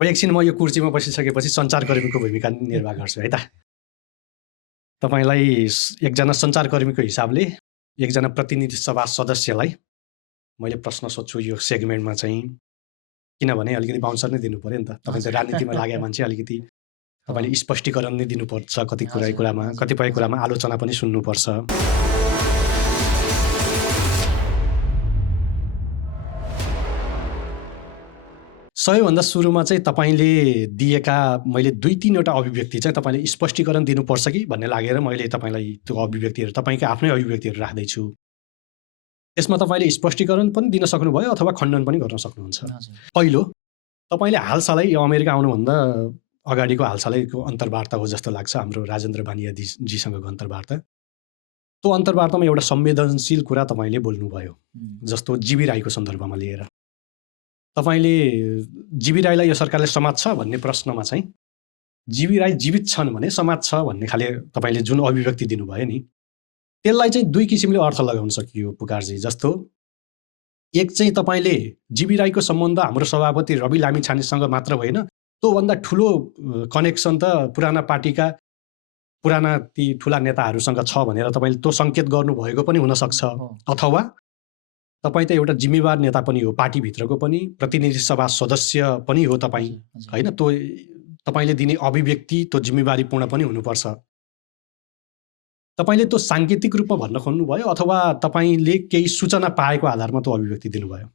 एकछिन म यो कुर्सीमा बसिसकेपछि सञ्चारकर्मीको भूमिका निर्वाह गर्छु है त। तपाईँलाई एकजना सञ्चारकर्मीको हिसाबले एकजना प्रतिनिधि सभा सदस्यलाई मैले प्रश्न सोध्छु यो सेगमेन्टमा चाहिँ, किनभने अलिकति बााउन्सर नै दिनु पऱ्यो नि त। तपाईँ त राजनीतिमा लागेको मान्छे, अलिकति तपाईँले स्पष्टीकरण नै दिनुपर्छ कतिपय कुरामा आलोचना पनि सुन्नुपर्छ। सबैभन्दा सुरुमा चाहिँ तपाईँले दिएका मैले 2-3 अभिव्यक्ति चाहिँ तपाईँले स्पष्टीकरण दिनुपर्छ कि भन्ने लागेर मैले तपाईँलाई त्यो अभिव्यक्तिहरू तपाईँकै आफ्नै अभिव्यक्तिहरू राख्दैछु। त्यसमा तपाईँले स्पष्टीकरण पनि दिन सक्नुभयो अथवा खण्डन पनि गर्न सक्नुहुन्छ। पहिलो, तपाईँले हालसालै यो अमेरिका आउनुभन्दा अगाडिको हालसालैको अन्तर्वार्ता हो जस्तो लाग्छ हाम्रो राजेन्द्र बानिया जीसँगको अन्तर्वार्ता। त्यो अन्तर्वार्तामा एउटा संवेदनशील कुरा तपाईँले बोल्नुभयो, जस्तो जीवी राईको सन्दर्भमा लिएर। तपाईँले जीवी राईलाई यो सरकारले समात्छ भन्ने प्रश्नमा चाहिँ जीवी राई जीवित छन् भने समाज छ भन्ने खाले तपाईँले जुन अभिव्यक्ति दिनुभयो नि, त्यसलाई चाहिँ 2 किसिमले अर्थ लगाउन सकियो पुकारजी। जस्तो एक चाहिँ तपाईँले जीवी राईको सम्बन्ध हाम्रो सभापति रवि लामिछानेसँग मात्र होइन, त्योभन्दा ठुलो कनेक्सन त पुराना पार्टीका पुराना ती ठुला नेताहरूसँग छ भनेर तपाईँले त्यो सङ्केत गर्नुभएको पनि हुनसक्छ। अथवा तपाईँ त एउटा जिम्मेवार नेता पनि हो, पार्टीभित्रको पनि प्रतिनिधि सभा सदस्य पनि हो तपाईँ, होइन? त्यो तपाईँले दिने अभिव्यक्ति त्यो जिम्मेवारीपूर्ण पनि हुनुपर्छ। तपाईँले त्यो साङ्केतिक रूपमा भन्न खोज्नुभयो अथवा तपाईँले केही सूचना पाएको आधारमा त्यो अभिव्यक्ति दिनुभयो?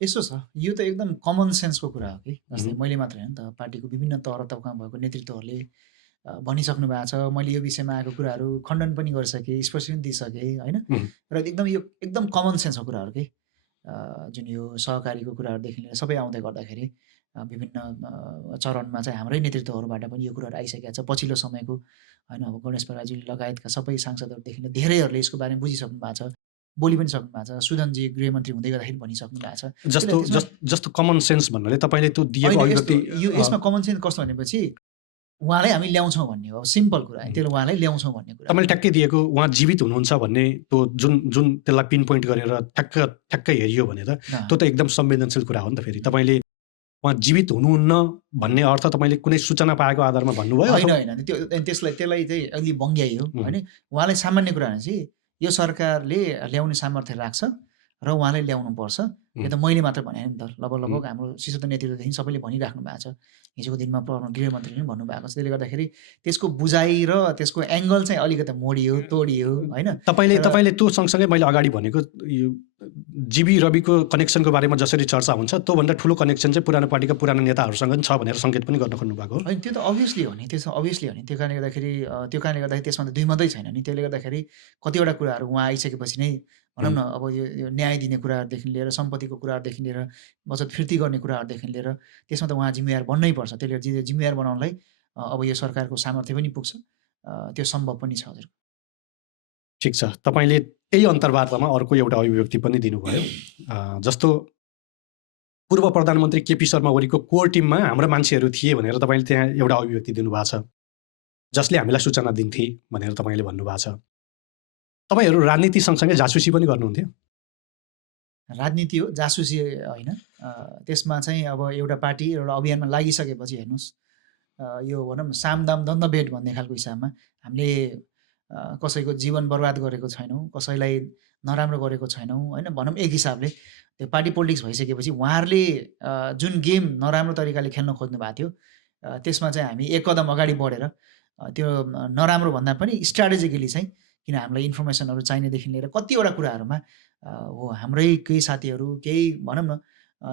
यसो छ, यो त एकदम कमन सेन्सको कुरा हो कि। जस्तै मैले मात्र होइन त, पार्टीको विभिन्न तह र तबकामा भएको नेतृत्वहरूले भनिसक्नु भएको छ। मैले यो विषयमा आएको कुराहरू खण्डन पनि गरिसकेँ, स्पष्टीकरण दिइसकेँ, होइन? र एकदम यो एकदम कमन सेन्सको कुराहरू कि जुन यो सहकारीको कुराहरूदेखि लिएर सबै आउँदै गर्दाखेरि विभिन्न चरणमा चाहिँ हाम्रै नेतृत्वहरूबाट पनि यो कुराहरू आइसकेको छ पछिल्लो समयको, होइन? अब गणेश बराजुली लगायतका सबै सांसदहरूदेखि लिएर धेरैहरूले यसको बारेमा बुझिसक्नु भएको छ, बोली पनि सक्नु भएको छ। सुदनजी गृहमन्त्री हुँदै गर्दाखेरि भनिसक्नु भएको छ। जस्तो कमन सेन्स भन्नाले तपाईँले त्यो दिएको अभिव्यक्ति यसमा कमन सेन्स कस्तो भनेपछि उहाँलाई हामी ल्याउँछौँ भन्ने हो, सिम्पल कुरा। त्यसले उहाँलाई ल्याउँछौँ भन्ने कुरा तपाईँले ठ्याक्कै दिएको, उहाँ जीवित हुनुहुन्छ भन्ने त्यो जुन त्यसलाई पिन पोइन्ट गरेर ठ्याक्कै हेरियो भने त त्यो त एकदम संवेदनशील कुरा हो नि त। फेरि तपाईँले उहाँ जीवित हुनुहुन्न भन्ने अर्थ तपाईँले कुनै सूचना पाएको आधारमा भन्नुभयो? होइन, त्यसलाई चाहिँ अलि बङ्ग्याइयो, होइन? उहाँलाई सामान्य कुरा भनेपछि यो सरकारले ल्याउने सामर्थ्य राख्छ र उहाँले ल्याउनुपर्छ। यो त मैले मात्र भने नि त, लगभग हाम्रो शीर्षस्थ नेतृत्वदेखि सबैले भनिराख्नु भएको छ। हिजोको दिनमा गृहमन्त्रीले पनि भन्नुभएको छ। त्यसले गर्दाखेरि त्यसको बुझाइ र त्यसको एङ्गल चाहिँ अलिकति मोडियो तोडियो, होइन? तपाईँले त्यो सँगसँगै मैले अगाडि भनेको यो जीवी रविको कनेक्सनको बारेमा जसरी चर्चा हुन्छ त्योभन्दा ठुलो कनेक्सन चाहिँ पुरानो पार्टीका पुराना नेताहरूसँग पनि छ भनेर सङ्केत पनि गर्न खोज्नु भएको हो। होइन, त्यो त अभियसली हो नि, त्यो कारणले गर्दाखेरि त्यसमा त दुई मात्रै छैन नि। त्यसले गर्दाखेरि कतिवटा कुराहरू उहाँ आइसकेपछि नै भनौँ न, अब यो न्याय दिने कुराहरूदेखि लिएर सम्पत्तिको कुराहरूदेखि लिएर बचत फिर्ती गर्ने कुराहरूदेखि लिएर त्यसमा त उहाँ जिम्मेवार बन्नै पर्छ। त्यसले जिम्मेवार बनाउनलाई अब यो सरकारको सामर्थ्य पनि पुग्छ, त्यो सम्भव पनि छ। हजुर, ठिक छ। तपाईँले त्यही अन्तर्वार्तामा अर्को एउटा अभिव्यक्ति पनि दिनुभयो, जस्तो पूर्व प्रधानमन्त्री केपी शर्मा ओलीको कोर टिममा हाम्रो मान्छेहरू थिए भनेर तपाईँले त्यहाँ एउटा अभिव्यक्ति दिनुभएको छ, जसले हामीलाई सूचना दिन्थे भनेर तपाईँले भन्नुभएको छ। तपाईँहरू राजनीति सँगसँगै जासुसी पनि गर्नुहुन्थ्यो? राजनीति हो, जासुसी होइन। त्यसमा चाहिँ अब एउटा पार्टी एउटा अभियानमा लागिसकेपछि हेर्नुहोस्, यो भनौँ सामदाम द्वन्द्व भेट भन्ने खालको हिसाबमा हामीले कसैको जीवन बर्बाद गरेको छैनौँ, कसैलाई नराम्रो गरेको छैनौँ, होइन? भनौँ एक हिसाबले त्यो पार्टी पोलिटिक्स भइसकेपछि उहाँहरूले जुन गेम नराम्रो तरिकाले खेल्न खोज्नु भएको थियो, त्यसमा चाहिँ हामी एक कदम अगाडि बढेर त्यो नराम्रो भन्दा पनि स्ट्राटेजिकली चाहिँ, किन हामीलाई इन्फर्मेसनहरू चाहिनेदेखि लिएर कतिवटा कुराहरूमा हो हाम्रै केही साथीहरू केही भनौँ न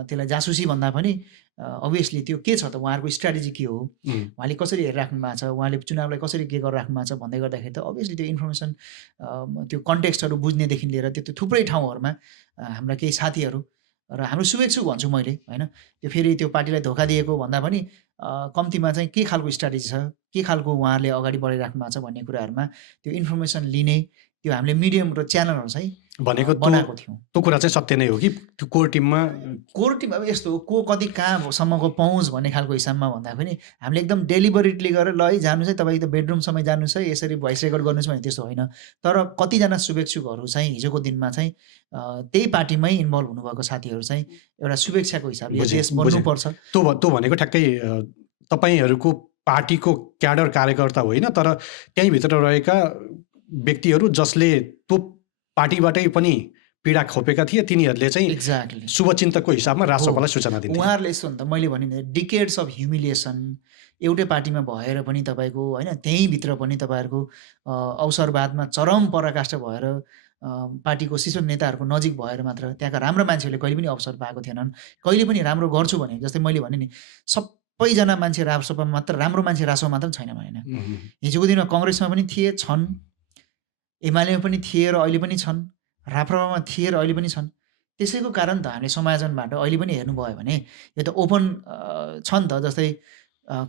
त्यसलाई जासुसी भन्दा पनि अभियसली त्यो के छ त, उहाँहरूको स्ट्राटेजी के हो, उहाँले कसरी हेरिराख्नु भएको छ, उहाँले चुनावलाई कसरी के गरेर राख्नु भएको छ भन्दै गर्दाखेरि त अभियसली त्यो इन्फर्मेसन त्यो कन्टेक्स्टहरू बुझ्नेदेखि लिएर त्यो थुप्रै ठाउँहरूमा हाम्रा केही साथीहरू र हाम्रो शुभेच्छुक भन्छु मैले, होइन? त्यो फेरि त्यो पार्टीलाई धोका दिएको भन्दा पनि कम्तीमा चाहिँ के खालको स्ट्राटेजी छ, के खालको उहाँहरूले अगाडि बढाइराख्नु भएको छ भन्ने कुराहरूमा त्यो इन्फर्मेसन लिने, त्यो हामीले मिडियम र च्यानलहरू चाहिँ भनेको बनाएको थियौँ। त्यो कुरा चाहिँ सत्य नै हो कि त्यो कोर टिममा कोर टिम अब यस्तो हो, को कति कहाँसम्मको पहुँच भन्ने खालको हिसाबमा भन्दा पनि हामीले एकदम डेलिबरेटली गरेर ल है जानु चाहिँ तपाईँ त बेडरुमसम्म जानुहोस् है, यसरी भोइस रेकर्ड गर्नुहोस् भने त्यस्तो होइन। तर कतिजना शुभेच्छुकहरू चाहिँ हिजोको दिनमा चाहिँ त्यही पार्टीमै इन्भल्भ हुनुभएको साथीहरू चाहिँ एउटा शुभेच्छाको हिसाबले यो देश बन्नुपर्छ। त्यो भनेको ठ्याक्कै तपाईँहरूको पार्टीको क्याडर कार्यकर्ता होइन, तर त्यहीँभित्र रहेका व्यक्तिहरू जसले त्यो पार्टीबाटै पनि पीडा खोपेका थिए तिनीहरूले चाहिँ एक्ज्याक्टली शुभचिन्तकको हिसाबमा राष्ट्रसभालाई सूचना दिन्थे। उहाँहरूले यस्तो हो नि त, मैले भने नि डिकेड्स अफ ह्युमिलिएसन एउटै पार्टीमा भएर पनि तपाईँको होइन, त्यहीँभित्र पनि तपाईँहरूको अवसरवादमा चरम पराकाष्ठ भएर पार्टीको शीर्ष नेताहरूको नजिक भएर मात्र त्यहाँका राम्रो मान्छेहरूले कहिले पनि अवसर पाएको थिएनन्। कहिले पनि राम्रो गर्छु भने, जस्तै मैले भने नि सबैजना मान्छे राष्ट्रसभामा मात्र राम्रो मान्छे राष्ट्रमा मात्र छैन भनेन। हिजोको दिनमा कङ्ग्रेसमा पनि थिए, छन्, एमालेमा पनि थिए र अहिले पनि छन्, राप्रपामा थिए र अहिले पनि छन्। त्यसैको कारण त हामीले समायोजनबाट अहिले पनि हेर्नुभयो भने यो त ओपन छ नि त। जस्तै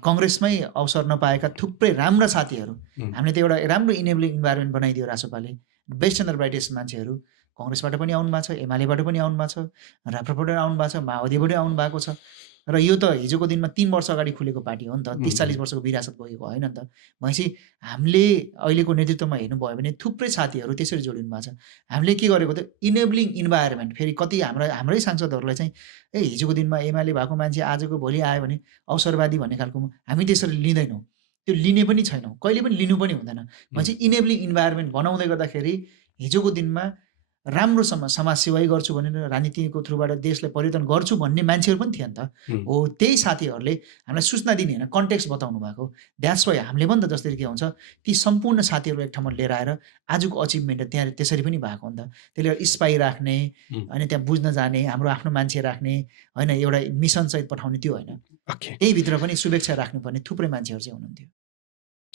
कङ्ग्रेसमै अवसर नपाएका थुप्रै राम्रा साथीहरू हामीले त एउटा राम्रो इनेबलिङ इन्भाइरोमेन्ट बनाइदियो राष्ट्रपाले। बेस्ट एन्ड द ब्राइटेस्ट मान्छेहरू कङ्ग्रेसबाट पनि आउनु भएको छ, एमालेबाट पनि आउनु भएको छ, राप्रपाबाट आउनु भएको छ, माओवादीबाटै आउनु भएको छ। र यो त हिजोको दिनमा 3 वर्ष अगाडि खुलेको पार्टी हो नि त, 30-40 वर्षको विरासत बोकेको होइन नि त। भनेपछि हामीले अहिलेको नेतृत्वमा हेर्नुभयो भने थुप्रै साथीहरू त्यसरी जोडिनु भएको छ। हामीले के गरेको त इनेबलिङ इन्भाइरोमेन्ट, फेरि कति हाम्रै सांसदहरूलाई चाहिँ हिजोको दिनमा एमाले भएको मान्छे आजको भोलि आयो भने अवसरवादी भन्ने खालको हामी त्यसरी लिँदैनौँ, त्यो लिने पनि छैनौँ, कहिले पनि लिनु पनि हुँदैन। भनेपछि इनेबलिङ इन्भाइरोमेन्ट बनाउँदै गर्दाखेरि हिजोको दिनमा राम्रोसँग समाजसेवाई गर्छु भनेर राजनीतिको थ्रुबाट देशलाई परिवर्तन गर्छु भन्ने मान्छेहरू पनि थिए नि त। हो, त्यही साथीहरूले हामीलाई सूचना दिने होइन, कन्टेक्स्ट बताउनु भएको। द्याट्स वाइ हामीले पनि त जसरी के हुन्छ ती सम्पूर्ण साथीहरू एक ठाउँमा लिएर आएर आजको अचिभमेन्ट त्यहाँ त्यसरी पनि भएको हो नि त। त्यसले स्पाई राख्ने होइन, त्यहाँ बुझ्न जाने, हाम्रो आफ्नो मान्छे राख्ने होइन, एउटा मिसनसहित पठाउने त्यो होइन। त्यहीभित्र पनि शुभेच्छा राख्नुपर्ने थुप्रै मान्छेहरू चाहिँ हुनुहुन्थ्यो।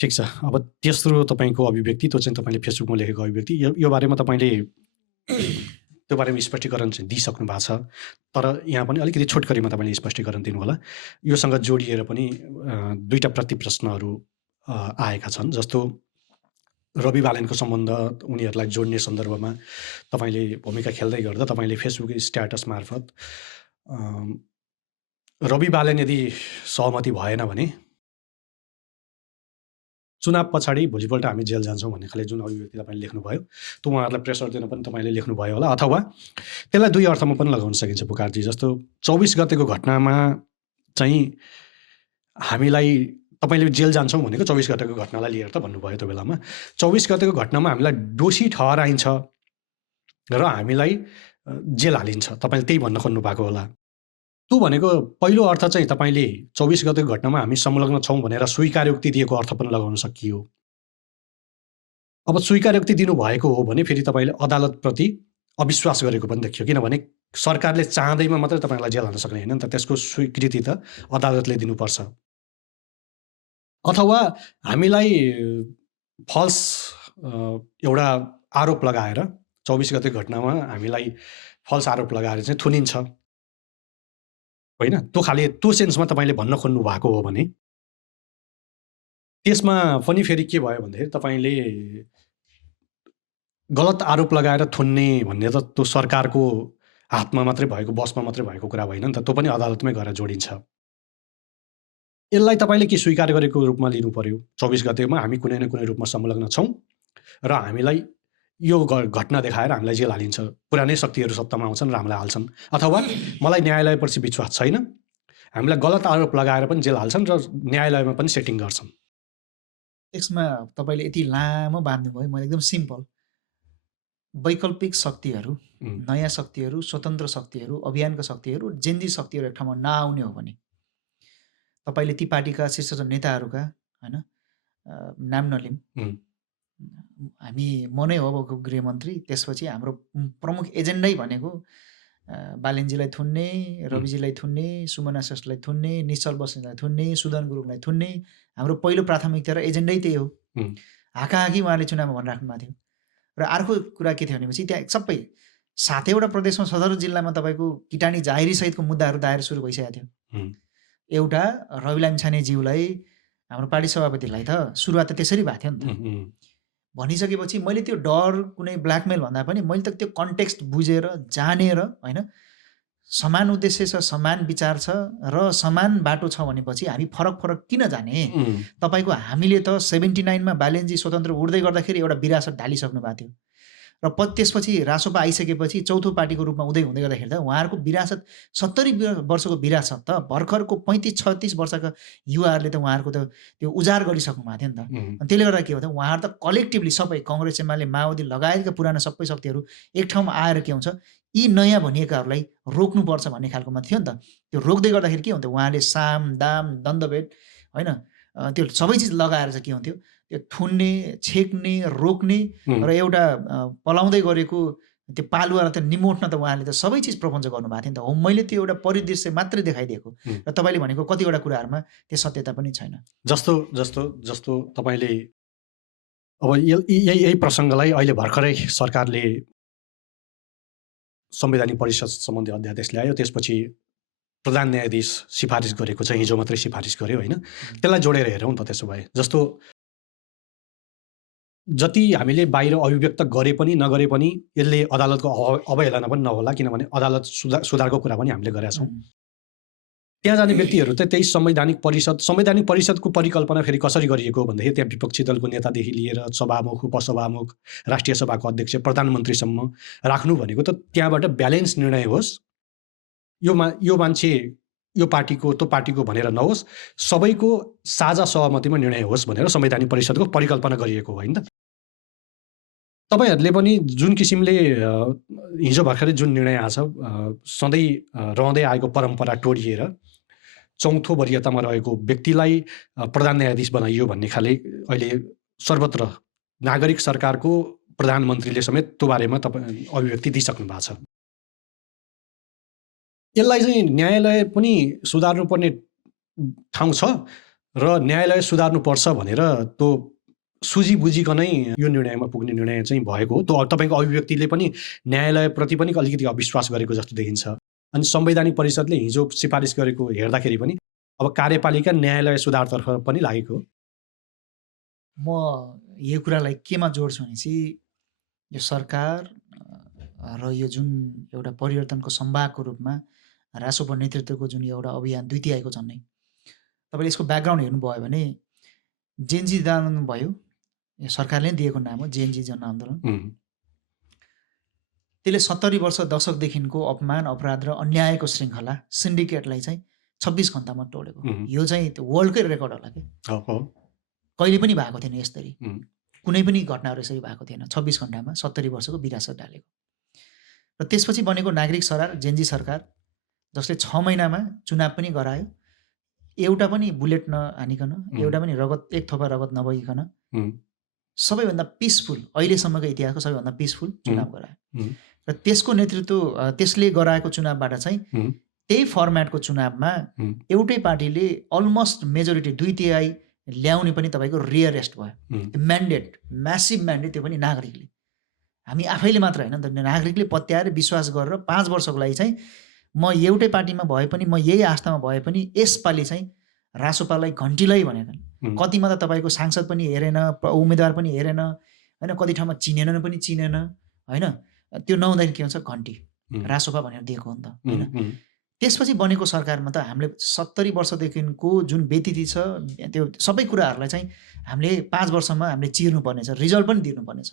ठिक छ। अब तेस्रो तपाईँको अभिव्यक्ति, त्यो चाहिँ तपाईँले फेसबुकमा लेखेको अभिव्यक्ति, यो बारेमा तपाईँले त्यो बारेमा स्पष्टीकरण चाहिँ दिइसक्नु भएको छ, तर यहाँ पनि अलिकति छोटकरीमा तपाईँले स्पष्टीकरण दिनु होला। योसँग जोडिएर पनि 2टा प्रतिप्रश्नहरू आएका छन्। जस्तो रवि बालेनको सम्बन्ध उनीहरूलाई जोड्ने सन्दर्भमा तपाईँले भूमिका खेल्दै गर्दा तपाईँले फेसबुक स्ट्याटस मार्फत रवि बालेन यदि सहमति भएन भने चुनाव पछाडि भोलिपल्ट हामी जेल जान्छौँ भन्ने खाले जुन अभिव्यक्ति तपाईँले लेख्नुभयो, त्यो उहाँहरूलाई प्रेसर दिन पनि तपाईँले लेख्नुभयो होला, अथवा त्यसलाई 2 अर्थमा पनि लगाउन सकिन्छ पुकारजी। जस्तो 24 गतेको घटनामा चाहिँ हामीलाई तपाईँले जेल जान्छौँ भनेको 24 गतेको घटनालाई लिएर त भन्नुभयो। त्यो बेलामा 24 गतेको घटनामा हामीलाई दोषी ठहराइन्छ र हामीलाई जेल हालिन्छ, तपाईँले त्यही भन्न खोज्नु भएको होला। त्यो भनेको पहिलो अर्थ चाहिँ तपाईँले 24 गतेको घटनामा हामी संलग्न छौँ भनेर स्वीकारोक्ति दिएको अर्थ पनि लगाउन सकियो। अब स्वीकारोक्ति दिनुभएको हो भने फेरि तपाईँले अदालतप्रति अविश्वास गरेको पनि देखियो, किनभने सरकारले चाहँदैमा मात्रै तपाईँलाई जेल हाल्न सक्ने होइन नि त, त्यसको स्वीकृति त अदालतले दिनुपर्छ। अथवा हामीलाई फल्स एउटा आरोप लगाएर 24 गतेको घटनामा हामीलाई फल्स आरोप लगाएर चाहिँ थुनिन्छ होइन, त्यो सेन्समा तपाईँले भन्न खोज्नु भएको हो भने त्यसमा पनि फेरि के भयो भन्दाखेरि तपाईँले गलत आरोप लगाएर थुन्ने भन्ने त त्यो सरकारको हातमा मात्रै भएको, बसमा मात्रै भएको कुरा होइन नि त, त्यो पनि अदालतमै गएर जोडिन्छ। यसलाई तपाईँले के स्वीकार गरेको रूपमा लिनु पर्यो? 24 गतेमा हामी कुनै न कुनै रूपमा संलग्न छौँ र हामीलाई यो घटना देखाएर हामीलाई जेल हालिन्छ, पुरानै शक्तिहरू सत्तामा आउँछन् र हामीलाई हाल्छन्, अथवा मलाई न्यायालयपछि विश्वास छैन, हामीलाई गलत आरोप लगाएर पनि जेल हाल्छन् र न्यायालयमा पनि सेटिङ गर्छन्। यसमा तपाईँले यति लामो बाँध्नुभयो, मैले एकदम सिम्पल, वैकल्पिक शक्तिहरू, नयाँ शक्तिहरू, स्वतन्त्र शक्तिहरू, अभियानका शक्तिहरू, जेन्जी शक्तिहरू एक ठाउँमा नआउने हो भने तपाईँले ती पार्टीका शीर्ष नेताहरूका होइन नाम नलिम, हामी म नै हो अब गृहमन्त्री, त्यसपछि हाम्रो प्रमुख एजेन्डै भनेको बालेनजीलाई थुन्ने, रविजीलाई थुन्ने, सुमना श्रेष्ठलाई थुन्ने, निश्चल बस्नेतलाई थुन्ने, सुदन गुरुङलाई थुन्ने, हाम्रो पहिलो प्राथमिकता र एजेन्डै त्यही हो। हाकाहाकी उहाँले चुनावमा भनिराख्नु भएको थियो। र अर्को कुरा के थियो भनेपछि त्यहाँ सबै 7वटा प्रदेशमा 17 जिल्लामा तपाईँको किटानी जाहेरी सहितको मुद्दाहरू दायर सुरु भइसकेको थियो। एउटा रवि लामिछानेज्यूलाई, हाम्रो पार्टी सभापतिलाई त सुरुवात त त्यसरी भएको थियो नि त, भनिसकेपछि मैले त्यो डर कुनै ब्ल्याकमेल भन्दा पनि मैले त त्यो कन्टेक्स्ट बुझेर जानेर होइन समान उद्देश्य छ, समान विचार छ र समान बाटो छ भनेपछि हामी फरक फरक किन जाने? तपाईँको हामीले त 79 मा बालेनजी स्वतन्त्र उड्दै गर्दाखेरि एउटा विरासत ढालिसक्नु भएको थियो र त्यसपछि रासोपा आइसकेपछि चौथो पार्टीको रूपमा उदय हुँदै गर्दाखेरि त उहाँहरूको विरासत 70 वर्षको विरासत त भर्खरको 35-36 वर्षका युवाहरूले त उहाँहरूको त त्यो उजाड गरिसक्नु भएको थियो नि त। अनि त्यसले गर्दा के हो त उहाँहरू त कलेक्टिभली सबै काङ्ग्रेस एमाले माओवादी लगायतका पुराना सबै शक्तिहरू एक ठाउँमा आएर के हुन्छ यी नयाँ भनिएकाहरूलाई रोक्नुपर्छ भन्ने खालकोमा थियो नि त। त्यो रोक्दै गर्दाखेरि के हुन्थ्यो उहाँले साम दाम दण्डभेद होइन त्यो सबै चिज लगाएर चाहिँ के हुन्थ्यो त्यो थुन्ने छेक्ने रोक्ने र एउटा पलाउँदै गरेको त्यो पालुवालाई त निमोट्न त उहाँले त सबै चिज प्रपञ्च गर्नुभएको थियो नि त। हो मैले त्यो एउटा परिदृश्य मात्रै देखाइदिएको र तपाईँले भनेको कतिवटा कुराहरूमा त्यो सत्यता पनि छैन। जस्तो जस्तो जस्तो तपाईँले अब यही प्रसङ्गलाई अहिले भर्खरै सरकारले संवैधानिक परिषद सम्बन्धी अध्यादेश ल्यायो, त्यसपछि प्रधान न्यायाधीश सिफारिस गरेको चाहिँ हिजो मात्रै सिफारिस गर्यो होइन। त्यसलाई जोडेर हेरौँ त त्यसो भए जस्तो जति हामीले बाहिर अभिव्यक्त गरे पनि नगरे पनि यसले अदालतको अवहेलना पनि नहोला, किनभने अदालत सुधारको कुरा पनि हामीले गरेका छौँ। त्यहाँ जाने व्यक्तिहरू त त्यही संवैधानिक परिषदको परिकल्पना फेरि कसरी गरिएको भन्दाखेरि त्यहाँ विपक्षी दलको नेतादेखि लिएर सभामुख, उपसभामुख, राष्ट्रिय सभाको अध्यक्ष, प्रधानमन्त्रीसम्म राख्नु भनेको त त्यहाँबाट ब्यालेन्स निर्णय होस्, यो मान्छे यो पार्टीको त्यो पार्टीको भनेर नहोस्, सबैको साझा सहमतिमा निर्णय होस् भनेर संवैधानिक परिषदको परिकल्पना गरिएको हो होइन। तपाईँहरूले पनि जुन किसिमले हिजो भर्खरै जुन निर्णय आछ सधैँ रहँदै आएको परम्परा टोडिएर चौथो वरियतामा रहेको व्यक्तिलाई प्रधान न्यायाधीश बनाइयो भन्ने खाले अहिले सर्वत्र नागरिक सरकारको प्रधानमन्त्रीले समेत त्यो बारेमा तपाईँ अभिव्यक्ति दिइसक्नु भएको छ। यसलाई चाहिँ न्यायालय पनि सुधार्नुपर्ने ठाउँ छ र न्यायालय सुधार्नुपर्छ भनेर त्यो सुझी बुझिकनै यो निर्णयमा पुग्ने निर्णय चाहिँ भएको हो। त्यो तपाईँको अभिव्यक्तिले पनि न्यायालयप्रति पनि अलिकति अविश्वास गरेको जस्तो देखिन्छ। अनि संवैधानिक परिषदले हिजो सिफारिस गरेको हेर्दाखेरि पनि अब कार्यपालिका न्यायालय सुधारतर्फ पनि लागेको हो। म यो कुरालाई केमा जोड्छु भनेपछि यो सरकार र यो जुन एउटा परिवर्तनको सम्भागको रूपमा रासोपा नेतृत्वको जुन एउटा अभियान द्वितीय आएको छ नै, तपाईँले यसको ब्याकग्राउन्ड हेर्नुभयो भने जेएनजी जनआन्दोलन भयो, यो सरकारले दिएको नाम हो जेएनजी जनआन्दोलन। त्यसले 70 वर्ष दशकदेखिको अपमान, अपराध र अन्यायको श्रृङ्खला सिन्डिकेटलाई चाहिँ 26 घन्टामा तोडेको। यो चाहिँ वर्ल्डकै रेकर्ड होला कि कहिले पनि भएको थिएन यसरी, कुनै पनि घटनाहरू यसरी भएको थिएन। 26 घन्टामा 70 वर्षको विरासत डालेको र त्यसपछि बनेको नागरिक सरकार जेएनजी सरकार जसले 6 महिनामा चुनाव पनि गरायो, एउटा पनि बुलेट नहानिकन, एउटा पनि एक थोपा रगत नबगिकन सबैभन्दा पिसफुल अहिलेसम्मको इतिहासको सबैभन्दा पिसफुल चुनाव गरायो। र त्यसको नेतृत्व त्यसले गराएको चुनावबाट चाहिँ त्यही फर्मेटको चुनावमा एउटै पार्टीले अलमोस्ट मेजोरिटी 2/3 ल्याउने पनि तपाईँको रियरेस्ट भयो। म्यान्डेट, म्यासिभ म्यान्डेट, त्यो पनि नागरिकले, हामी आफैले मात्र होइन नि त, नागरिकले पत्याएर विश्वास गरेर 5 वर्षको लागि चाहिँ म एउटै पार्टीमा भए पनि, म यही आस्थामा भए पनि यसपालि चाहिँ रासोपालाई घन्टिलै भनेर कतिमा त तपाईँको सांसद पनि हेरेन, उम्मेदवार पनि हेरेन होइन, कति ठाउँमा चिनेन पनि चिनेन होइन। त्यो नहुँदाखेरि के हुन्छ घन्टी रासोपा भनेर दिएको हो नि त होइन। त्यसपछि बनेको सरकारमा त हामीले 70 वर्षदेखिको जुन व्यतिथि छ त्यो सबै कुराहरूलाई चाहिँ हामीले 5 वर्षमा हामीले चिर्नुपर्नेछ, रिजल्ट पनि दिनुपर्नेछ।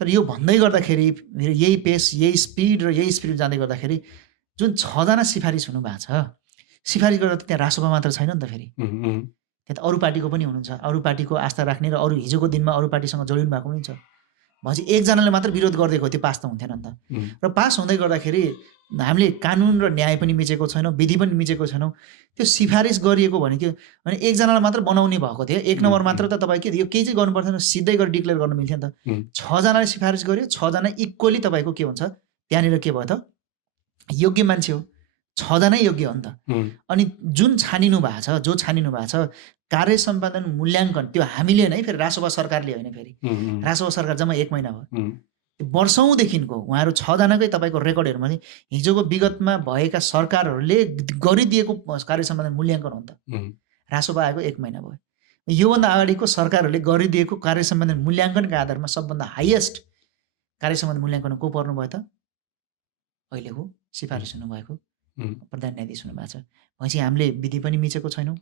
तर यो भन्दै गर्दाखेरि यही पेस, यही स्पिड र यही स्पिड जाँदै गर्दाखेरि जुन 6 जना सिफारिस हुनुभएको छ, सिफारिस गर्दा त त्यहाँ रासोपा मात्र छैन नि त, फेरि त्यहाँ त अरू पार्टीको पनि हुनुहुन्छ, अरू पार्टीको आस्था राख्ने र अरू हिजोको दिनमा अरू पार्टीसँग जोडिनु भएको पनि छ। भनेपछि एकजनाले मात्र विरोध गरिदिएको त्यो पास त हुन्थेन नि त। र पास हुँदै गर्दाखेरि हामीले कानुन र न्याय पनि मिचेको छैनौँ, विधि पनि मिचेको छैनौँ। त्यो सिफारिस गरिएको भनेको भने एकजनालाई मात्र बनाउने भएको थियो, 1 नम्बर मात्र त तपाईँ के यो केही चाहिँ गर्नु पर्थेन, सिधै गरी डिक्लेयर गर्नु मिल्थ्यो नि त। 6 जनाले सिफारिस गर्यो, 6 जना इक्वली तपाईँको के हुन्छ त्यहाँनिर के भयो त योग्य मान्छे हो, 6 जना योग्य हो नि त। अनि जुन छानिनु भएको छ, जो छानिनु भएको छ कार्य सम्पादन मूल्याङ्कन, त्यो हामीले नै, फेरि रासोपा सरकारले होइन, फेरि रासोपा सरकार जम्मा 1 महिना भयो। वर्षौँदेखिको उहाँहरू 6 जनाकै तपाईँको रेकर्ड हेर्नु भने हिजोको विगतमा भएका सरकारहरूले गरिदिएको कार्य सम्पादन मूल्याङ्कन हो नि त। रासोपा आएको 1 महिना भयो। योभन्दा अगाडिको सरकारहरूले गरिदिएको कार्य सम्बन्धी मूल्याङ्कनका आधारमा सबभन्दा हाइएस्ट कार्य सम्बन्धी मूल्याङ्कन को पर्नुभयो त? अहिलेको सिफारिस हुनुभएको प्रधान न्यायाधीश हुनुभएको छ। भनेपछि हामीले विधि पनि मिचेको छैनौँ,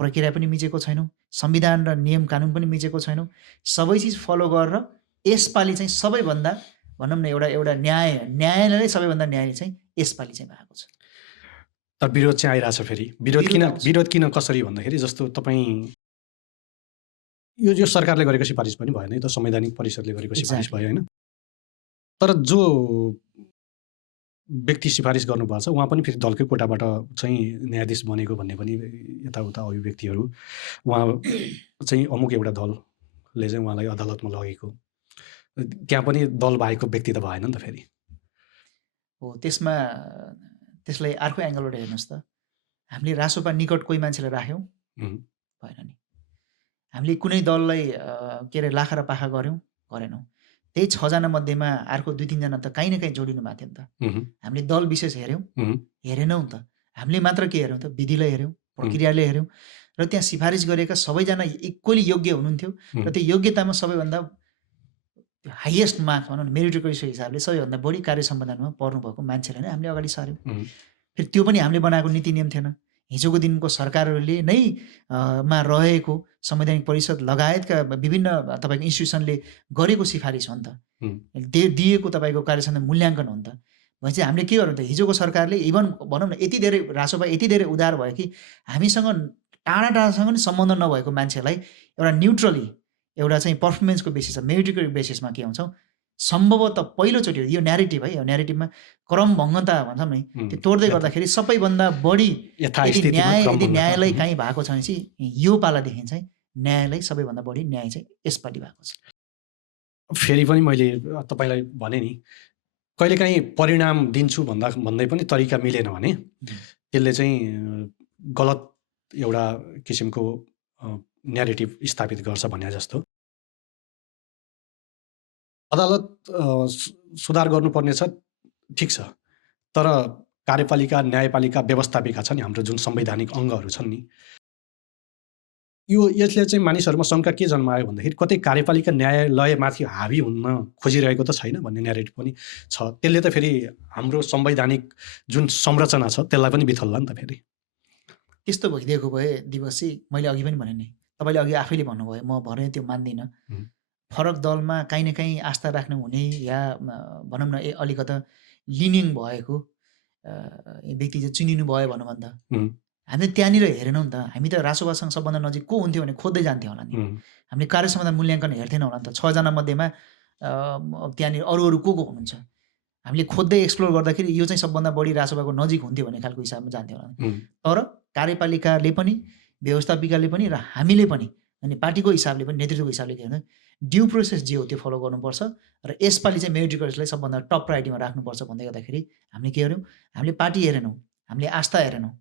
प्रक्रिया पनि मिचेको छैनौँ, संविधान र नियम कानुन पनि मिचेको छैनौँ। सबै चिज फलो गरेर यसपालि चाहिँ सबैभन्दा भनौँ न एउटा न्यायालयले सबैभन्दा न्याय चाहिँ यसपालि चाहिँ भएको छ। तर विरोध चाहिँ आइरहेछ फेरि। विरोध किन कसरी भन्दाखेरि जस्तो तपाईँ यो सरकारले गरेको सिफारिस पनि भएन त, संवैधानिक परिषदले गरेको सिफारिस भयो होइन। तर जो व्यक्ति सिफारिस गर्नुभएको छ उहाँ पनि फेरि दलकै कोटाबाट चाहिँ न्यायाधीश बनेको भन्ने पनि यताउता अभिव्यक्तिहरू, उहाँ चाहिँ अमुक एउटा दलले चाहिँ उहाँलाई अदालतमा लगेको, त्यहाँ पनि दल बाहेकको व्यक्ति त भएन नि त फेरि। हो, त्यसलाई अर्को एङ्गलबाट हेर्नुहोस् त, हामीले रासोपा निकट कोही मान्छेलाई राख्यौँ भएन नि, हामीले कुनै दललाई के अरे लाखा र पाखा गरेनौँ। त्यही 6 जना मध्येमा अर्को 2-3 जना त काहीँ न काहीँ जोडिनु भएको थियो नि त। हामीले दल विशेष हेरेनौँ नि त। हामीले मात्र के हेऱ्यौँ त, विधिलाई हेऱ्यौँ, प्रक्रियाले हेऱ्यौँ र त्यहाँ सिफारिस गरेका सबैजना इक्वली योग्य हुनुहुन्थ्यो र त्यो योग्यतामा सबैभन्दा हाइएस्ट मार्क्स भनौँ न मेरिटोक्रेसी हिसाबले सबैभन्दा बढी कार्य सम्पादनमा पर्नुभएको मान्छेलाई नै हामीले अगाडि सार्यौँ। फेरि त्यो पनि हामीले बनाएको नीति नियम थिएन। हिजोको दिनको सरकारहरूले नै मा रहेको संवैधानिक परिषद लगायतका विभिन्न तपाईँको इन्स्टिट्युसनले गरेको सिफारिस हो नि त, दिएको तपाईँको कार्यसम्बन्धी मूल्याङ्कन हो नि त। भनेपछि हामीले के गर्यौँ त, हिजोको सरकारले इभन भनौँ न यति धेरै रासोपा यति धेरै उदार भयो कि हामीसँग टाढासँग नि सम्बन्ध नभएको मान्छेलाई एउटा न्युट्रली एउटा चाहिँ पर्फर्मेन्सको बेसिसमा मेरिटोक्रेटिक बेसिसमा के हुन्छौँ, सम्भवतः पहिलोचोटि यो न्यारेटिभ है, यो न्यारेटिभमा क्रमभङ्गता भन्छौँ नि, त्यो तोड्दै गर्दाखेरि सबैभन्दा बढी यदि न्यायालय काहीँ भएको छ भने चाहिँ यो पालादेखि चाहिँ न्यायालय सबैभन्दा बढी न्याय चाहिँ यसपालि भएको छ। फेरि पनि मैले तपाईँलाई भने नि, कहिलेकाहीँ परिणाम दिन्छु भन्दै पनि तरिका मिलेन भने त्यसले चाहिँ गलत एउटा किसिमको न्यारेटिभ स्थापित गर्छ भने जस्तो। अदालत सुधार गर्नुपर्ने छ, ठिक छ, तर कार्यपालिका, न्यायपालिका, व्यवस्थापिका छ नि हाम्रो जुन संवैधानिक अङ्गहरू छन् नि, यसले चाहिँ मानिसहरूमा शङ्का के जन्मायो भन्दाखेरि कतै कार्यपालिका न्यायालयमाथि हावी हुन खोजिरहेको त छैन भन्ने न्यारेटिभ पनि छ। त्यसले त फेरि हाम्रो संवैधानिक जुन संरचना छ त्यसलाई पनि बिथल्ला नि त फेरि। त्यस्तो भइदिएको भए दिवसी, मैले अघि पनि भने नि, तपाईँले अघि आफैले भन्नुभयो, म भरे त्यो मान्दिनँ। फरक दलमा काहीँ न काहीँ आस्था राख्नु हुने या भनौँ न अलिकता लिनिङ भएको व्यक्ति चाहिँ चिनिनु भयो भनौँ भने त हामीले त्यहाँनिर हेरेनौँ नि त। हामी त रासोपासँग सबभन्दा नजिक को हुन्थ्यो भने खोज्दै जान्थ्यौँ होला नि। हामीले कार्य सम्बन्ध मूल्याङ्कन हेर्थेनौँ होला नि त। 6 जना मध्येमा त्यहाँनिर अरू को हुनुहुन्छ, हामीले खोज्दै एक्सप्लोर गर्दाखेरि यो चाहिँ सबभन्दा बढी रासोपाको नजिक हुन्थ्यो भन्ने खालको हिसाबमा जान्थ्यौँ होला। तर कार्यपालिकाले पनि, व्यवस्थापिकाले पनि र हामीले पनि, अनि पार्टीको हिसाबले पनि, नेतृत्वको हिसाबले के भन्छ, ड्यु प्रोसेस जे हो त्यो फलो गर्नुपर्छ र यसपालि चाहिँ मेरिटोक्रेसीलाई सबभन्दा टप प्रायोरिटीमा राख्नुपर्छ भन्दै गर्दाखेरि हामीले के हेऱ्यौँ, हामीले पार्टी हेरेनौँ, हामीले आस्था हेरेनौँ,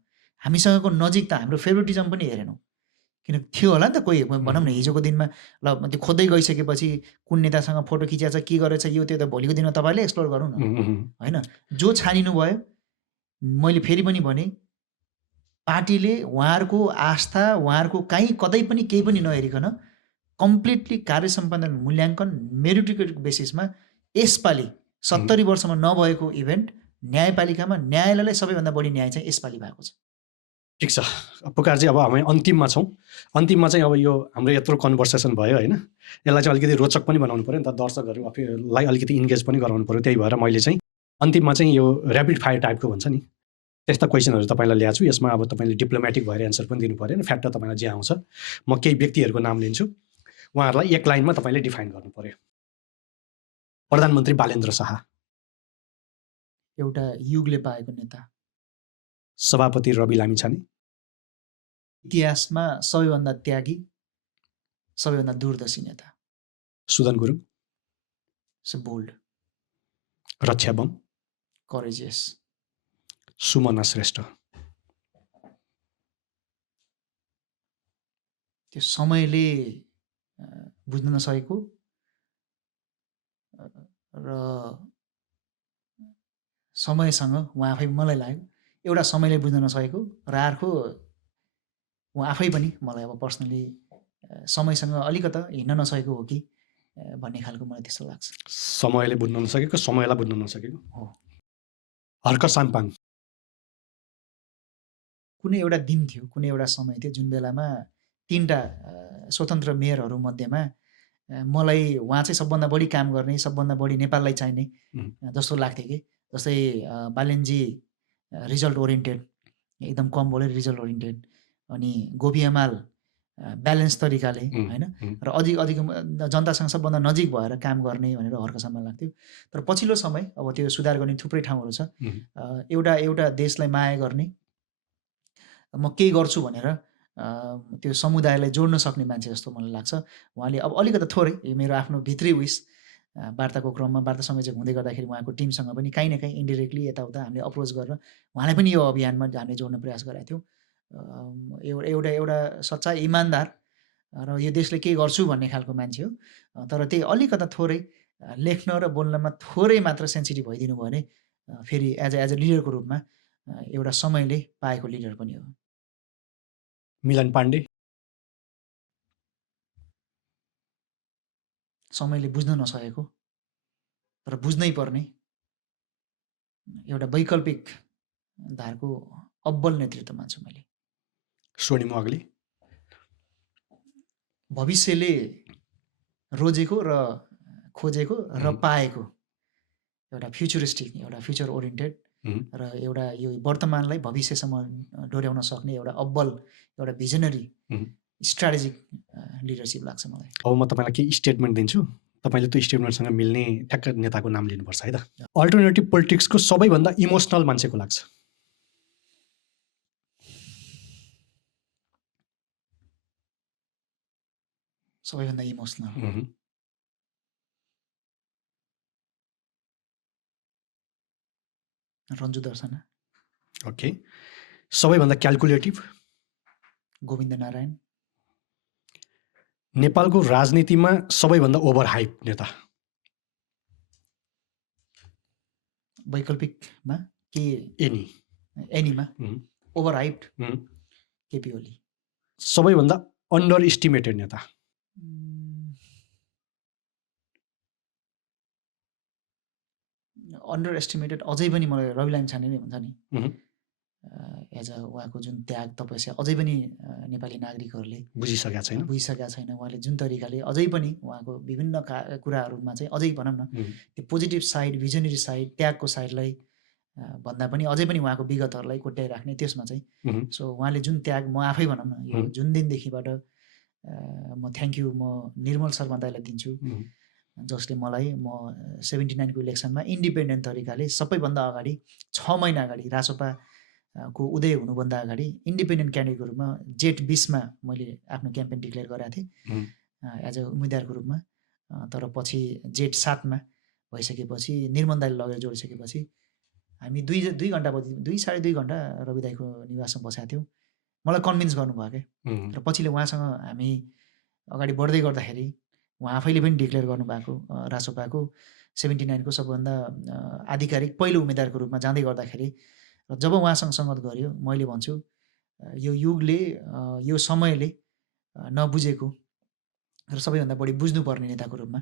हामीसँगको नजिकता, हाम्रो फेभरेटिजम पनि हेरेनौँ। किन थियो होला नि त कोही, भनौँ न हिजोको दिनमा ल त्यो खोज्दै गइसकेपछि कुन नेतासँग फोटो खिचिएको छ, के गरेछ, यो त्यो त भोलिको दिनमा तपाईँले एक्सप्लोर गरौँ न होइन। जो छानिनु भयो, मैले फेरि पनि भने, पार्टीले उहाँहरूको आस्था, उहाँहरूको कतै पनि केही पनि नहेरिकन कम्प्लिटली कार्य सम्पादन मूल्याङ्कन मेरिटोक्रेटिक बेसिसमा यसपालि 70 वर्षमा नभएको इभेन्ट न्यायपालिकामा न्यायालयलाई सबैभन्दा बढी न्याय चाहिँ यसपालि भएको छ। ठिक छ पुकारजी, अब हामी अन्तिममा छौँ। अन्तिममा चाहिँ अब यो हाम्रो यत्रो कन्भर्सेसन भयो होइन, यसलाई चाहिँ अलिकति रोचक पनि बनाउनु पऱ्यो नि त, दर्शकहरूलाई अलिकति इन्गेज पनि गराउनु पऱ्यो। त्यही भएर मैले चाहिँ अन्तिममा चाहिँ यो ऱ्यापिड फायर टाइपको भन्छ नि, त्यस्ता क्वेसनहरू तपाईँलाई ल्याएको छु। यसमा अब तपाईँले डिप्लोमेटिक भएर एन्सर पनि दिनु पऱ्यो, फ्याक्ट तपाईँलाई जे आउँछ। म केही व्यक्तिहरूको नाम लिन्छु, उहाँहरूलाई एक लाइनमा तपाईँले डिफाइन गर्नु पऱ्यो। प्रधानमन्त्री बालेन्द्र शाह, एउटा युगले पाएको नेता। सभापति रवि लामिछाने, इतिहासमा सबैभन्दा त्यागी, सबैभन्दा दूरदर्शी नेता। सुदन गुरुङ, बोल्ड। रक्षा बम, करेजियस। सुमना श्रेष्ठ, त्यो समयले बुझ्न नसकेको र समयसँग उहाँ आफै, मलाई लाग्यो एउटा समयले बुझ्न नसकेको र अर्को उहाँ आफै पनि मलाई अब पर्सनली समयसँग अलिकता हिँड्न नसकेको हो कि भन्ने खालको मलाई त्यस्तो लाग्छ। समयले बुझ्न नसकेको, समयलाई बुझ्न नसकेको। हो। हर्क साम्पाङ कुनै एउटा दिन थियो, कुनै एउटा समय थियो जुन बेलामा 3टा स्वतन्त्र मेयरहरू मध्येमा मलाई उहाँ चाहिँ सबभन्दा बढी काम गर्ने, सबभन्दा बढी नेपाललाई चाहिने जस्तो लाग्थ्यो कि। जस्तै बालेनजी रिजल्ट ओरिएन्टेड, एकदम कम बोलेर रिजल्ट ओरिएन्टेड, अनि गोपी हमाल ब्यालेन्स तरिकाले होइन र अधिक जनतासँग सबभन्दा नजिक भएर काम गर्ने भनेर हर्क साम्पाङ लाग्थ्यो। तर पछिल्लो समय अब त्यो सुधार गर्ने थुप्रै ठाउँहरू छ। एउटा देशलाई माया गर्ने, म केही गर्छु भनेर त्यो समुदायलाई जोड्न सक्ने मान्छे जस्तो मलाई लाग्छ। उहाँले अब अलिकति थोरै यो मेरो आफ्नो भित्री विस वार्ताको क्रममा वार्ता संयोजक हुँदै गर्दाखेरि उहाँको टिमसँग पनि काहीँ न काहीँ इन्डिरेक्टली यताउता हामीले अप्रोच गरेर उहाँलाई पनि यो अभियानमा हामीले जोड्न प्रयास गरेका थियौँ। एउटा एउटा सच्चा इमान्दार र यो देशले के गर्छु भन्ने खालको मान्छे हो। तर त्यही अलिकता थोरै लेख्न र बोल्नमा थोरै मात्र सेन्सिटिभ भइदिनु भयो भने फेरि एज अ लिडरको रूपमा एउटा समयले पाएको लिडर पनि हो। मिलन पाण्डे समयले बुझ्न नसकेको तर बुझ्नै पर्ने एउटा वैकल्पिक धारको अब्बल नेतृत्व मान्छु मैले। स्वर्णिम अग्ली भविष्यले रोजेको र खोजेको र पाएको एउटा फ्युचरिस्टिक, एउटा फ्युचर ओरिएन्टेड र एउटा यो वर्तमानलाई भविष्यसम्म डोर्याउन सक्ने एउटा अब्बल, एउटा भिजनरी स्ट्राटेजिक लिडरसिप लाग्छ मलाई। अब म तपाईँलाई केही स्टेटमेन्ट दिन्छु, तपाईँले त्यो स्टेटमेन्टसँग मिल्ने ठ्याक्क नेताको नाम लिनुपर्छ है त। अल्टरनेटिभ पोलिटिक्सको सबैभन्दा इमोसनल मान्छे को लाग्छ? सबैभन्दा इमोसनल रन्जु दर्शना। ओके। सबैभन्दा क्यालकुलेटिभ? गोविन्द नारायण। नेपालको राजनीतिमा सबैभन्दा ओभर हाइप नेता? वैकल्पिकमा के? एनीमा ओभर हाइप्ड केपी ओली। सबैभन्दा अन्डर एस्टिमेटेड नेता? अन्डर एस्टिमेटेड अझै पनि मलाई रवि लामिछाने नै हुन्छ नि। एज अ उहाँको जुन त्याग तपस्या अझै पनि नेपाली नागरिकहरूले बुझिसकेका छैन। उहाँले जुन तरिकाले अझै पनि उहाँको विभिन्न कुराहरूमा चाहिँ अझै भनौँ न त्यो पोजिटिभ साइड, भिजनरी साइड, त्यागको साइडलाई भन्दा पनि अझै पनि उहाँको विगतहरूलाई कोट्याइराख्ने त्यसमा चाहिँ सो उहाँले जुन त्याग, म आफै भनौँ न यो जुन दिनदेखिबाट म थ्याङ्क यू म निर्मल शर्मा दाइलाई दिन्छु, जसले मलाई म 79 को इलेक्सनमा इन्डिपेन्डेन्ट तरिकाले सबैभन्दा अगाडि 6 महिना अगाडि रासोपाको उदय हुनुभन्दा अगाडि इन्डिपेन्डेन्ट क्यान्डिडेटको रूपमा जेठ 20मा मैले आफ्नो क्याम्पेन डिक्लेयर गरेको थिएँ एज अ उम्मेदवारको रूपमा। तर पछि जेठ 7मा भइसकेपछि निर्मल दाइले लगेर जोडिसकेपछि हामी 2 घन्टा 2.5 घन्टा रवि दाइको निवासमा बसेका थियौँ। मलाई कन्भिन्स गर्नुभयो क्या। र पछिले उहाँसँग हामी अगाडि बढ्दै गर्दाखेरि उहाँ आफैले पनि डिक्लेयर गर्नुभएको रासोपाको 79 को सबभन्दा आधिकारिक पहिलो उम्मेदवारको रूपमा जाँदै गर्दाखेरि जब उहाँसँग सङ्गत गऱ्यो, मैले भन्छु यो युगले, यो समयले नबुझेको र सबैभन्दा बढी बुझ्नुपर्ने नेताको रूपमा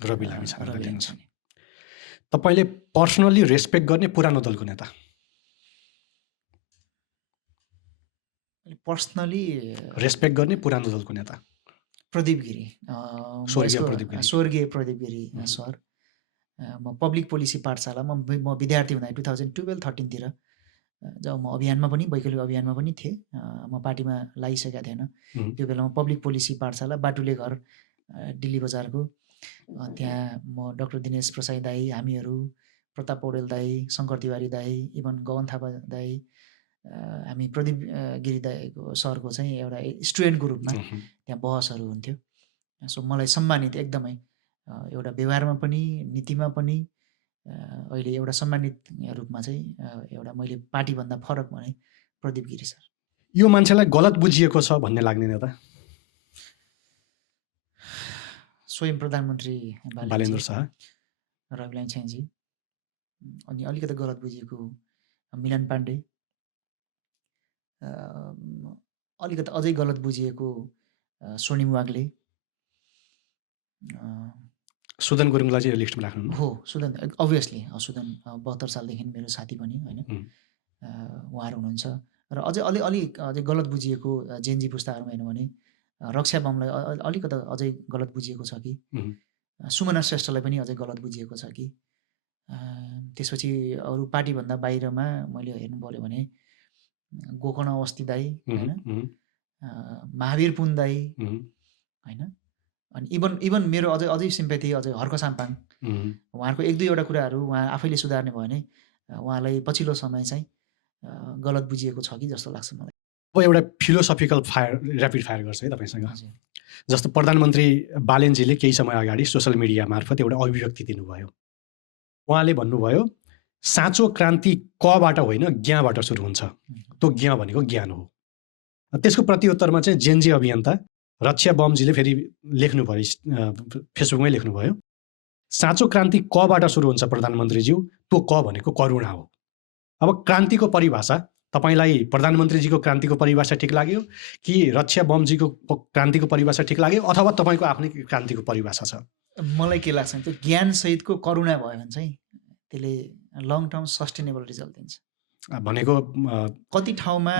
रवि लामिछाने। तपाईँले पर्सनली रेस्पेक्ट गर्ने पुरानो दलको नेता? पर्सनली रेस्पेक्ट गर्ने पुरानो दलको नेता? प्रदीप गिरी, स्वर्गीय प्रदीप गिरी सर। म पब्लिक पोलिसी पाठशाला म विद्यार्थी हुँदा 2012-13 जब म अभियानमा पनि, वैकल्पिक अभियानमा पनि थिएँ, म पार्टीमा लागिसकेका थिएन त्यो बेला। म पब्लिक पोलिसी पाठशाला बाटुले घर दिल्ली बजारको, त्यहाँ म डाक्टर दिनेश प्रसाई दाई, हामीहरू, प्रताप पौडेल दाई, शङ्कर तिवारी दाई, इभन गगन थापा दाई, हामी प्रदीप गिरी दाईको सरको चाहिँ एउटा स्टुडेन्टको रूपमा त्यहाँ बहसहरू हुन्थ्यो। सो मलाई सम्मानित एकदमै एउटा व्यवहारमा पनि, नीतिमा पनि अहिले एउटा सम्मानित रूपमा चाहिँ एउटा मैले पार्टीभन्दा फरक भने प्रदीप गिरी सर। यो मान्छेलाई गलत बुझिएको छ भन्ने लाग्ने नेता? स्वयं प्रधानमन्त्री बालेन्द्र शाह, रवि लामिछानेजी, अनि अलिकति गलत बुझिएको मिलन पाण्डे, अलिकति अझै गलत बुझिएको स्वर्णिम वाग्ले, सुदन गुरुङलाई चाहिँ यो लिस्टमा राख्नु हो सुदन अभियसली सुदन 72 सालदेखि मेरो साथी पनि होइन, उहाँहरू हुनुहुन्छ। र अझै गलत बुझिएको जेनजी पुस्ताहरूमा हेर्नु भने रक्षा बमलाई अलिकति अझै गलत बुझिएको छ कि, सुमना श्रेष्ठलाई पनि अझै गलत बुझिएको छ कि। त्यसपछि अरू पार्टीभन्दा बाहिरमा मैले हेर्नु पऱ्यो भने गोकर्ण अवस्थी दाई होइन, महावीर पुन दाई होइन, अनि इभन मेरो अझै सिम्पेथी अझै हर्क साम्पाङ, उहाँहरूको 1-2 कुराहरू उहाँ आफैले सुधार्ने भयो भने उहाँलाई पछिल्लो समय चाहिँ गलत बुझिएको छ कि जस्तो लाग्छ मलाई। अब एउटा फिलोसफिकल ऱ्यापिड फायर गर्छ है तपाईँसँग। जस्तो प्रधानमन्त्री बालेनजीले केही समय अगाडि सोसल मिडिया मार्फत एउटा अभिव्यक्ति दिनुभयो। उहाँले भन्नुभयो साँचो क्रान्ति कबाट होइन ज्ञबाट सुरु हुन्छ, त्यो ज्ञ भनेको ज्ञान हो। त्यसको प्रत्युत्तरमा चाहिँ जेनजी अभियन्ता रक्षा बमजीले फेरि लेख्नु भयो, फेसबुकमै लेख्नुभयो साँचो क्रान्ति कबाट सुरु हुन्छ प्रधानमन्त्रीज्यू, त्यो क भनेको करुणा हो। अब क्रान्तिको परिभाषा तपाईँलाई प्रधानमन्त्रीजीको क्रान्तिको परिभाषा ठिक लाग्यो कि रक्षा बमजीको क्रान्तिको परिभाषा ठिक लाग्यो अथवा तपाईँको आफ्नै क्रान्तिको परिभाषा छ? मलाई के लाग्छ त्यो ज्ञानसहितको करुणा भयो भने चाहिँ त्यसले लङ टर्म सस्टेनेबल रिजल्ट दिन्छ। भनेको कति ठाउँमा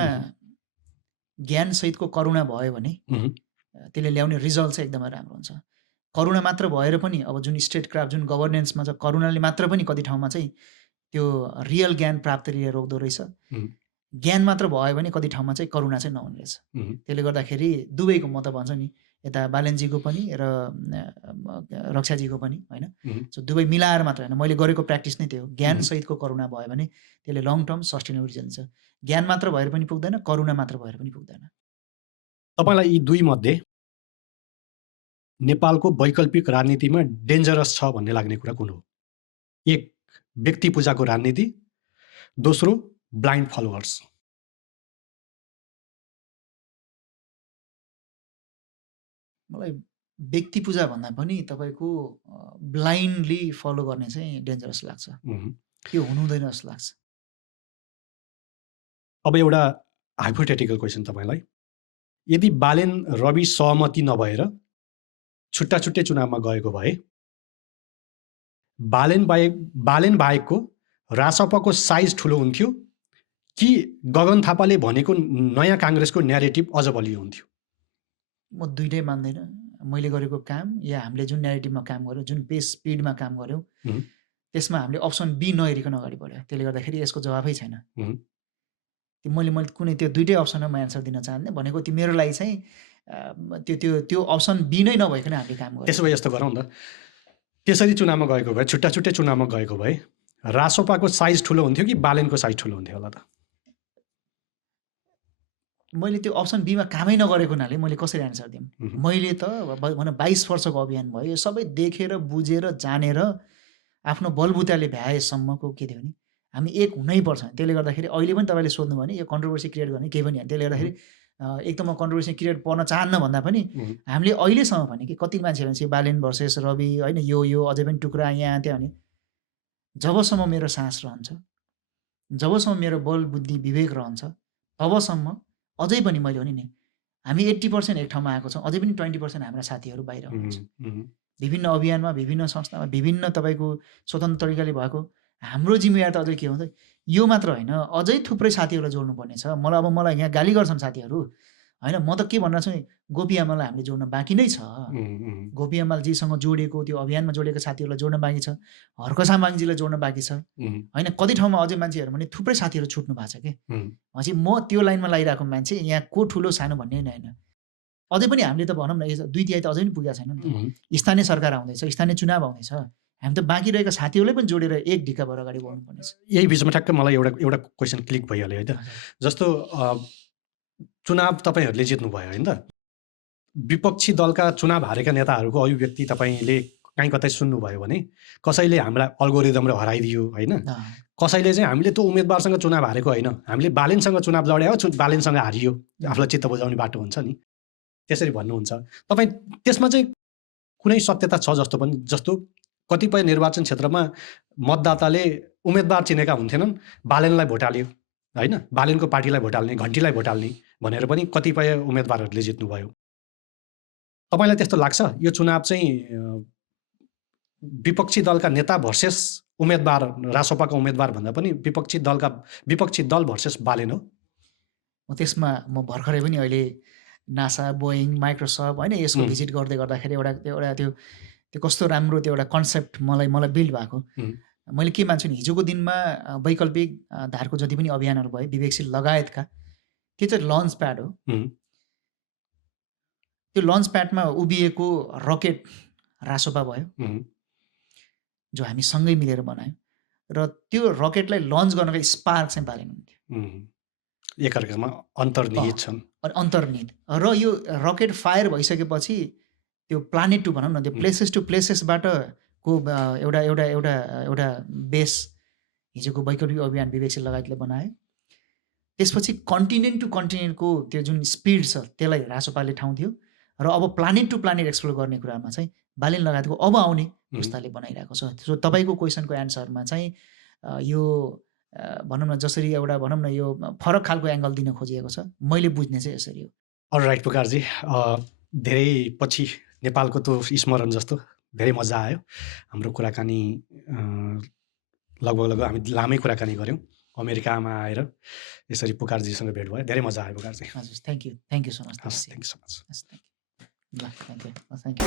ज्ञानसहितको करुणा भयो भने त्यसले ल्याउने रिजल्ट चाहिँ एकदमै राम्रो हुन्छ। करुणा मात्र भएर पनि अब जुन स्टेट क्राफ्ट जुन गभर्नेन्समा छ करुणाले मात्र पनि कति ठाउँमा चाहिँ त्यो रियल ज्ञान प्राप्तिले रोक्दो रहेछ। ज्ञान मात्र भयो भने कति ठाउँमा चाहिँ करुणा चाहिँ नहुने रहेछ। त्यसले गर्दाखेरि दुवैको म त भन्छु नि, यता बालेनजीको पनि र रक्षाजीको पनि होइन, सो दुवै मिलाएर मात्र होइन, मैले गरेको प्र्याक्टिस नै त्यो हो। ज्ञानसहितको करुणा भयो भने त्यसले लङ टर्म सस्टेनेबल रिजल्ट दिन्छ। ज्ञान मात्र भएर पनि पुग्दैन, करुणा मात्र भएर पनि पुग्दैन। तपाईँलाई यी दुई मध्ये नेपालको वैकल्पिक राजनीतिमा डेन्जरस छ भन्ने लाग्ने कुरा कुन हो? एक व्यक्ति पूजाको राजनीति, दोस्रो ब्लाइन्ड फलोवर्स। मलाई व्यक्ति पूजा भन्दा पनि तपाईँको ब्लाइन्डली फलो गर्ने चाहिँ डेन्जरस लाग्छ, त्यो हुनु हुँदैन जस्तो लाग्छ। अब एउटा हाइपोथेटिकल क्वेसन तपाईँलाई, यदि बालेन रवि सहमति नभएर छुट्टा छुट्टै चुनावमा गएको भए बालेन बाहेकको रासपाको साइज ठुलो हुन्थ्यो कि गगन थापाले भनेको नयाँ काङ्ग्रेसको न्यारेटिभ अझ बलियो हुन्थ्यो? म दुइटै मान्दैन। मैले गरेको काम या हामीले जुन न्यारेटिभमा काम गऱ्यौँ, जुन पेस स्पिडमा काम गऱ्यौँ, त्यसमा हामीले अप्सन बी नहेरिकन अगाडि बढ्यो। त्यसले गर्दाखेरि यसको जवाफै छैन। मैले कुनै त्यो दुइटै अप्सनमा म एन्सर दिन चाहन्थेँ। भनेको त्यो मेरो लागि चाहिँ त्यो अप्सन बी नै नभइकन हामीले काम गऱ्यौँ। त्यसो भए यस्तो गरौँ न त, त्यसरी चुनावमा गएको भए, छुट्टा छुट्टै चुनावमा गएको भए रासोपाको साइज ठुलो हुन्थ्यो कि बालेनको साइज ठुलो हुन्थ्यो होला त? मैले त्यो अप्सन बीमा कामै नगरेको हुनाले मैले कसरी एन्सर दिउँ? मैले त 22 वर्षको अभियान भयो, यो सबै देखेर बुझेर जानेर आफ्नो बलबुताले भ्याएसम्मको के थियो भने हामी एक हुनैपर्छ। त्यसले गर्दाखेरि अहिले पनि तपाईँले सोध्नु भने यो कन्ट्रोभर्सी क्रिएट गर्ने केही पनि होइन। त्यसले गर्दाखेरि एक त म कन्ट्रोभर्सी क्रिएट गर्न चाहन्न भन्दा पनि हामीले अहिलेसम्म भने कि कति मान्छेहरू चाहिँ बालेन भर्सेस रवि होइन, यो अझै पनि टुक्रा यहाँ त्यहाँ भने जबसम्म मेरो सास रहन्छ, जबसम्म मेरो बल बुद्धि विवेक रहन्छ, तबसम्म अझै पनि मैले भने नि हामी 80% एक ठाउँमा आएको छौँ, अझै पनि 20% हाम्रा साथीहरू बाहिर हुनुहुन्छ। विभिन्न अभियानमा, विभिन्न संस्थामा, विभिन्न तपाईँको स्वतन्त्र तरिकाले भएको हाम्रो जिम्मेवारी त अझै के हुन्छ, यो मात्र होइन, अझै थुप्रै साथीहरूलाई जोड्नुपर्ने छ। मलाई यहाँ गाली गर्छन् साथीहरू होइन, म त के भन्न चाहन्छु, गोपी आमालाई हामीले जोड्न बाँकी नै छ। गोपी आमाजीसँग जोडेको त्यो अभियानमा जोडेको साथीहरूलाई जोड्न बाँकी छ, हर्क साम्बाङजीलाई जोड्न बाँकी छ होइन। कति ठाउँमा अझै मान्छेहरू भने थुप्रै साथीहरू छुट्नु भएको छ कि भनेपछि म त्यो लाइनमा लागिरहेको मान्छे, यहाँ को ठुलो सानो भन्ने नै होइन। अझै पनि हामीले त भनौँ न 2/3 त अझै पनि पुगेको छैन नि त। स्थानीय सरकार आउँदैछ, स्थानीय चुनाव आउँदैछ, हामी त बाँकी रहेका साथीहरूलाई पनि जोडेर एक ढिक्का भएर अगाडि बढ्नुपर्ने छ। यही बिचमा ठ्याक्क मलाई एउटा क्वेसन क्लिक भइहाल्यो है त। जस्तो चुनाव तपाईँहरूले जित्नुभयो होइन त, विपक्षी दलका चुनाव हारेका नेताहरूको अभिव्यक्ति तपाईँले कहीँ कतै सुन्नुभयो भने कसैले हाम्रा अल्गोरिदमले हराइदियो होइन, कसैले चाहिँ हामीले त्यो उम्मेदवारसँग चुनाव हारेको होइन, हामीले बालेनसँग चुनाव लड्यो, बालेनसँग हारियो, आफूलाई चित्त बुझाउने बाटो हुन्छ नि, त्यसरी भन्नुहुन्छ तपाईँ। त्यसमा चाहिँ कुनै सत्यता छ जस्तो कतिपय निर्वाचन क्षेत्रमा मतदाताले उम्मेदवार चिनेका हुन्थेनन्, बालेनलाई भोट हाल्यो होइन, बालेनको पार्टीलाई भोट हाल्ने, घन्टीलाई भोट हाल्ने भनेर पनि कतिपय उम्मेदवारहरूले जित्नुभयो। तपाईँलाई त्यस्तो लाग्छ यो चुनाव चाहिँ विपक्षी दलका नेता भर्सेस उम्मेदवार, रासोपाका उम्मेदवार भन्दा पनि विपक्षी दल भर्सेस बालेन हो? त्यसमा म भर्खरै पनि अहिले नासा, बोइङ, माइक्रोसफ्ट होइन यसको उम्, भिजिट गर्दाखेरि एउटा त्यो कस्तो राम्रो त्यो एउटा कन्सेप्ट मलाई बिल्ड भएको। उम्, मैले के मान्छु नि, हिजोको दिनमा वैकल्पिक धारको जति पनि अभियानहरू भयो विवेकशील लगायतका, त्यो चाहिँ लन्च प्याड हो। उम्, त्यो लन्च प्याडमा उभिएको रकेट रासोपा भयो, उम्, जो हामी सँगै मिलेर बनायौँ, र त्यो रकेटलाई लन्च गर्नका स्पार्क चाहिँ बालेन हुन्थ्यो। उम्, एकअर्कामा अन्तर्निहित छन्। अनि अन्तर्निहित, र यो रकेट फायर भइसकेपछि त्यो प्लानेट टू भनौँ न, त्यो प्लेसेस टु प्लेसेसबाट को एउटा एउटा एउटा एउटा बेस हिजोको वैकल्पिक अभियान विवेकशील लगायतले बनायो। त्यसपछि कन्टिनेन्ट टु कन्टिनेन्टको त्यो जुन स्पिड छ त्यसलाई रासोपाले ठाउँ दियो, र अब प्लानेट टु प्लानेट एक्सप्लोर गर्ने कुरामा चाहिँ बालेन लगायतको अब आउने पुस्ताले बनाइरहेको छ। सो तपाईँको क्वेसनको एन्सरमा चाहिँ यो भनौँ न जसरी एउटा भनौँ न यो फरक खालको एङ्गल दिन खोजिएको छ, मैले बुझ्ने चाहिँ यसरी हो। अलराइट पुकारजी, धेरै पछि नेपालको त्यो स्मरण जस्तो धेरै मजा आयो। हाम्रो कुराकानी लगभग हामी लामै कुराकानी गऱ्यौँ। अमेरिकामा आएर यसरी पुकारजीसँग भेट भयो, धेरै मजा आयो पुकारजी। हजुर, थ्याङ्क यू सो मच। हस्, thank you so much. Thank you.